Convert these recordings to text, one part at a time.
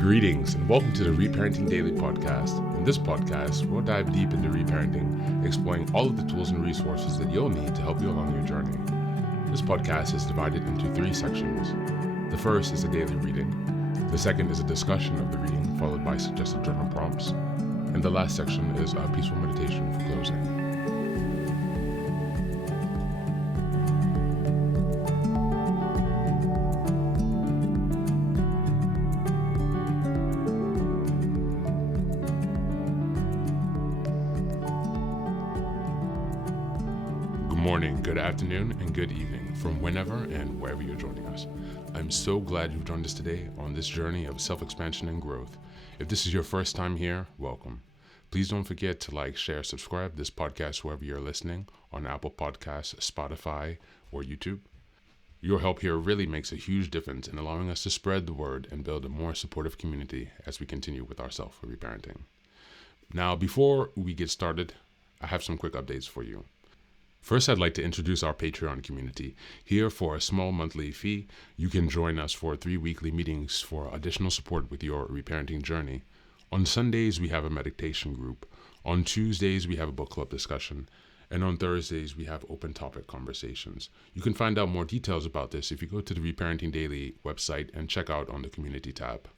Greetings and welcome to the Reparenting Daily podcast. In this podcast, we'll dive deep into reparenting, exploring all of the tools and resources that you'll need to help you along your journey. This podcast is divided into 3 sections. The first is a daily reading. The second is a discussion of the reading, followed by suggested journal prompts. And the last section is a peaceful meditation for closing. Good morning, good afternoon, and good evening from whenever and wherever you're joining us. I'm so glad you've joined us today on this journey of self-expansion and growth. If this is your first time here, welcome. Please don't forget to like, share, subscribe this podcast wherever you're listening, on Apple Podcasts, Spotify, or YouTube. Your help here really makes a huge difference in allowing us to spread the word and build a more supportive community as we continue with our self-reparenting. Now, before we get started, I have some quick updates for you. First, I'd like to introduce our Patreon community. Here, for a small monthly fee, you can join us for 3 weekly meetings for additional support with your reparenting journey. On Sundays, we have a meditation group. On Tuesdays, we have a book club discussion. And on Thursdays, we have open topic conversations. You can find out more details about this if you go to the Reparenting Daily website and check out on the community tab.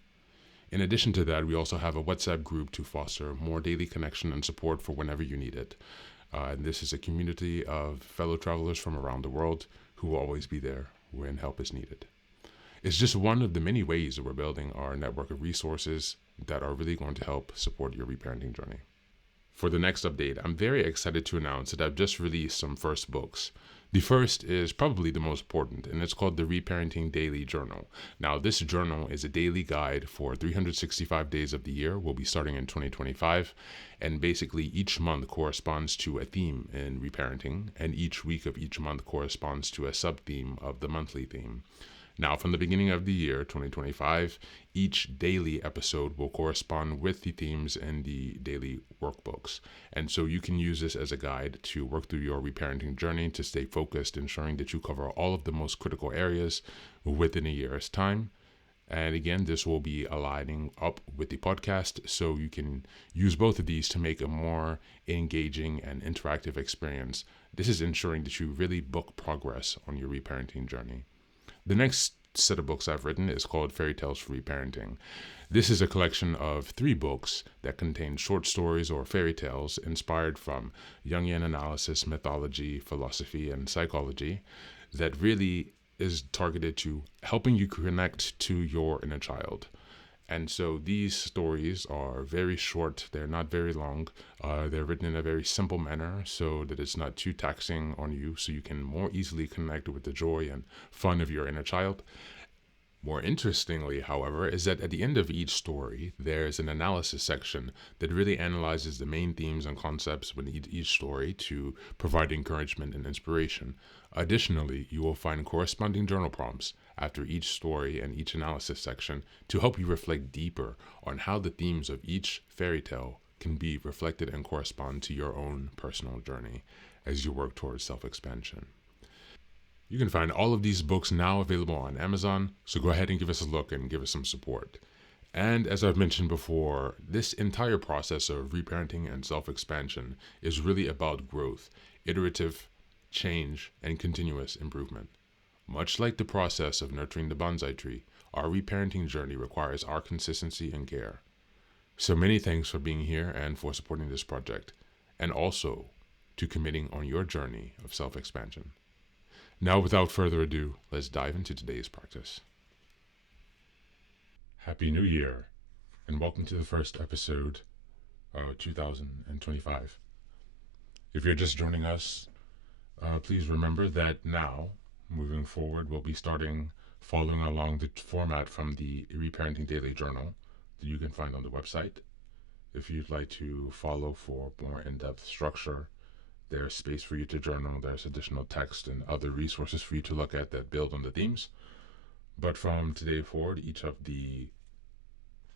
In addition to that, we also have a WhatsApp group to foster more daily connection and support for whenever you need it. And this is a community of fellow travelers from around the world who will always be there when help is needed. It's just one of the many ways that we're building our network of resources that are really going to help support your reparenting journey. For the next update, I'm very excited to announce that I've just released some first books. The first is probably the most important, and it's called the Reparenting Daily Journal. Now, this journal is a daily guide for 365 days of the year. We'll be starting in 2025, and basically each month corresponds to a theme in reparenting, and each week of each month corresponds to a sub-theme of the monthly theme. Now, from the beginning of the year, 2025, each daily episode will correspond with the themes in the daily workbooks. And so you can use this as a guide to work through your reparenting journey to stay focused, ensuring that you cover all of the most critical areas within a year's time. And again, this will be aligning up with the podcast, so you can use both of these to make a more engaging and interactive experience. This is ensuring that you really book progress on your reparenting journey. The next set of books I've written is called Fairy Tales for Reparenting. This is a collection of 3 books that contain short stories or fairy tales inspired from Jungian analysis, mythology, philosophy, and psychology that really is targeted to helping you connect to your inner child. And so these stories are very short. They're not very long. They're written in a very simple manner so that it's not too taxing on you, so you can more easily connect with the joy and fun of your inner child. More interestingly, however, is that at the end of each story, there's an analysis section that really analyzes the main themes and concepts within each story to provide encouragement and inspiration. Additionally, you will find corresponding journal prompts after each story and each analysis section to help you reflect deeper on how the themes of each fairy tale can be reflected and correspond to your own personal journey as you work towards self-expansion. You can find all of these books now available on Amazon, so go ahead and give us a look and give us some support. And as I've mentioned before, this entire process of reparenting and self-expansion is really about growth, iterative change, and continuous improvement. Much like the process of nurturing the bonsai tree, our reparenting journey requires our consistency and care. So many thanks for being here and for supporting this project, and also to committing on your journey of self-expansion. Now, without further ado, let's dive into today's practice. Happy New Year, and welcome to the first episode of 2025. If you're just joining us, please remember that now, moving forward, we'll be following along the format from the Reparenting Daily Journal that you can find on the website. If you'd like to follow for more in-depth structure, there's space for you to journal, there's additional text and other resources for you to look at that build on the themes. But from today forward, each of the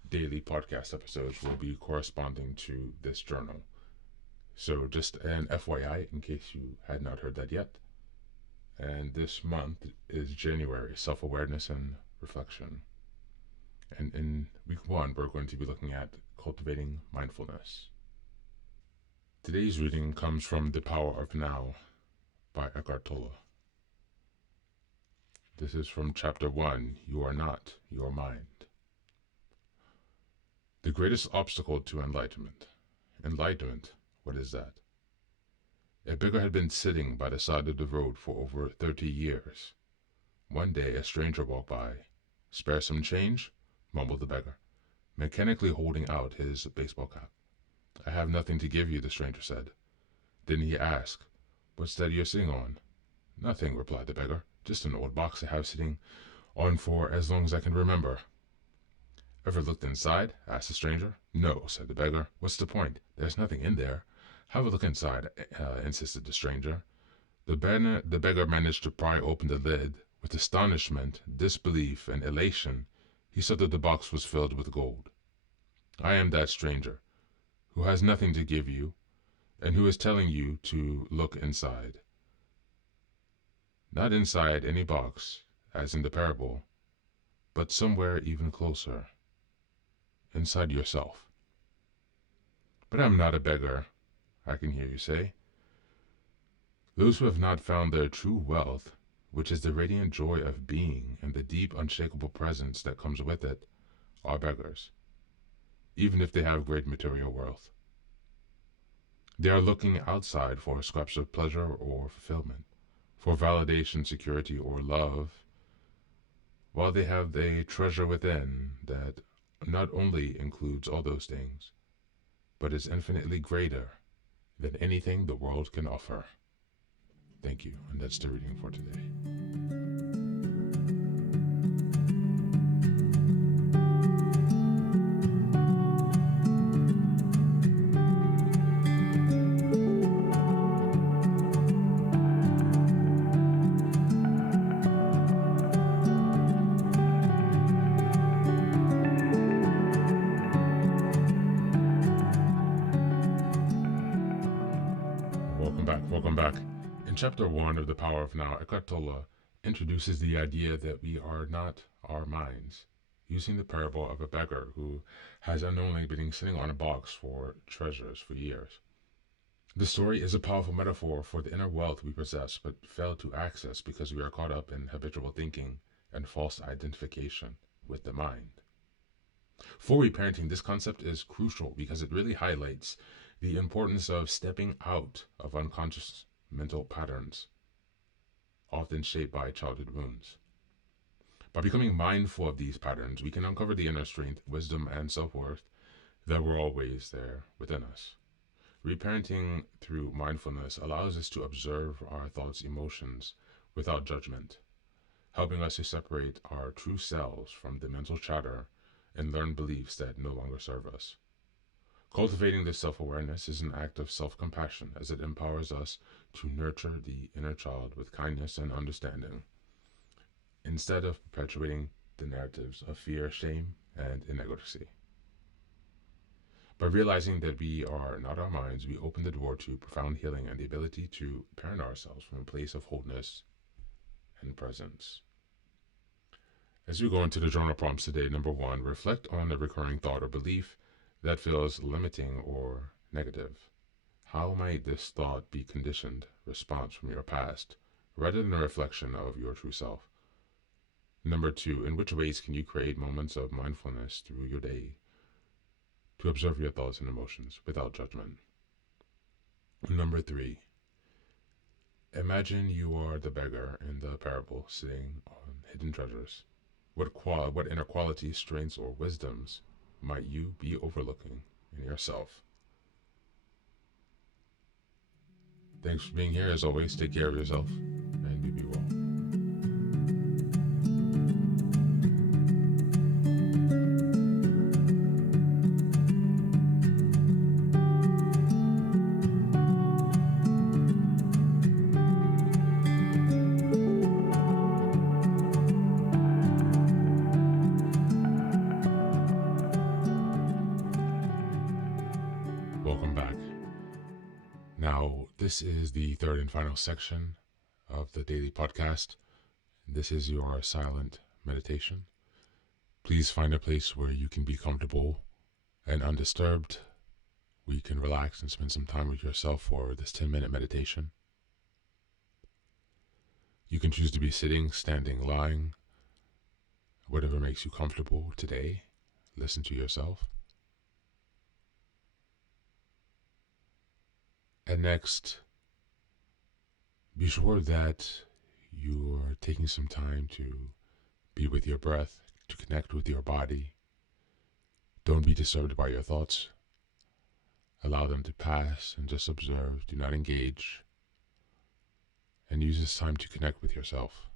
daily podcast episodes will be corresponding to this journal. So just an FYI, in case you had not heard that yet. And this month is January, self-awareness and reflection. And in week 1, we're going to be looking at Cultivating Mindfulness. Today's reading comes from The Power of Now by Eckhart Tolle. This is from Chapter 1, You Are Not Your Mind. The greatest obstacle to enlightenment. Enlightenment, what is that? A beggar had been sitting by the side of the road for over 30 years. One day a stranger walked by. Spare some change? Mumbled the beggar, mechanically holding out his baseball cap. I have nothing to give you, the stranger said. Then he asked, What's that you're sitting on? Nothing, replied the beggar. Just an old box I have sitting on for as long as I can remember. Ever looked inside? Asked the stranger. No, said the beggar. What's the point? There's nothing in there. Have a look inside, insisted the stranger. The beggar managed to pry open the lid. With astonishment, disbelief, and elation, he saw that the box was filled with gold. I am that stranger, who has nothing to give you, and who is telling you to look inside. Not inside any box, as in the parable, but somewhere even closer, inside yourself. But I'm not a beggar, I can hear you say. Those who have not found their true wealth, which is the radiant joy of being and the deep, unshakable presence that comes with it, are beggars, even if they have great material wealth. They are looking outside for scraps of pleasure or fulfillment, for validation, security, or love, while they have a treasure within that not only includes all those things, but is infinitely greater than anything the world can offer. Thank you, and that's the reading for today. Welcome back. In Chapter 1 of The Power of Now, Eckhart Tolle introduces the idea that we are not our minds, using the parable of a beggar who has unknowingly been sitting on a box for treasures for years. The story is a powerful metaphor for the inner wealth we possess but fail to access because we are caught up in habitual thinking and false identification with the mind. For reparenting, this concept is crucial because it really highlights the importance of stepping out of unconscious mental patterns, often shaped by childhood wounds. By becoming mindful of these patterns, we can uncover the inner strength, wisdom, and self-worth that were always there within us. Reparenting through mindfulness allows us to observe our thoughts, emotions without judgment, helping us to separate our true selves from the mental chatter and learned beliefs that no longer serve us. Cultivating this self-awareness is an act of self-compassion as it empowers us to nurture the inner child with kindness and understanding, instead of perpetuating the narratives of fear, shame, and inadequacy. By realizing that we are not our minds, we open the door to profound healing and the ability to parent ourselves from a place of wholeness and presence. As we go into the journal prompts today, number 1, reflect on a recurring thought or belief that feels limiting or negative. How might this thought be conditioned response from your past, rather than a reflection of your true self? Number 2, in which ways can you create moments of mindfulness through your day to observe your thoughts and emotions without judgment? Number 3, imagine you are the beggar in the parable sitting on hidden treasures. What inner qualities, strengths, or wisdoms might you be overlooking in yourself? Thanks for being here. As always, take care of yourself and you be well. Welcome back. Now, this is the third and final section of the daily podcast. This is your silent meditation. Please find a place where you can be comfortable and undisturbed, where you can relax and spend some time with yourself for this 10-minute meditation. You can choose to be sitting, standing, lying, whatever makes you comfortable today. Listen to yourself. And next, be sure that you're taking some time to be with your breath, to connect with your body. Don't be disturbed by your thoughts. Allow them to pass and just observe. Do not engage. And use this time to connect with yourself,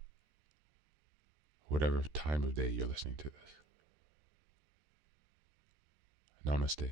whatever time of day you're listening to this. Namaste.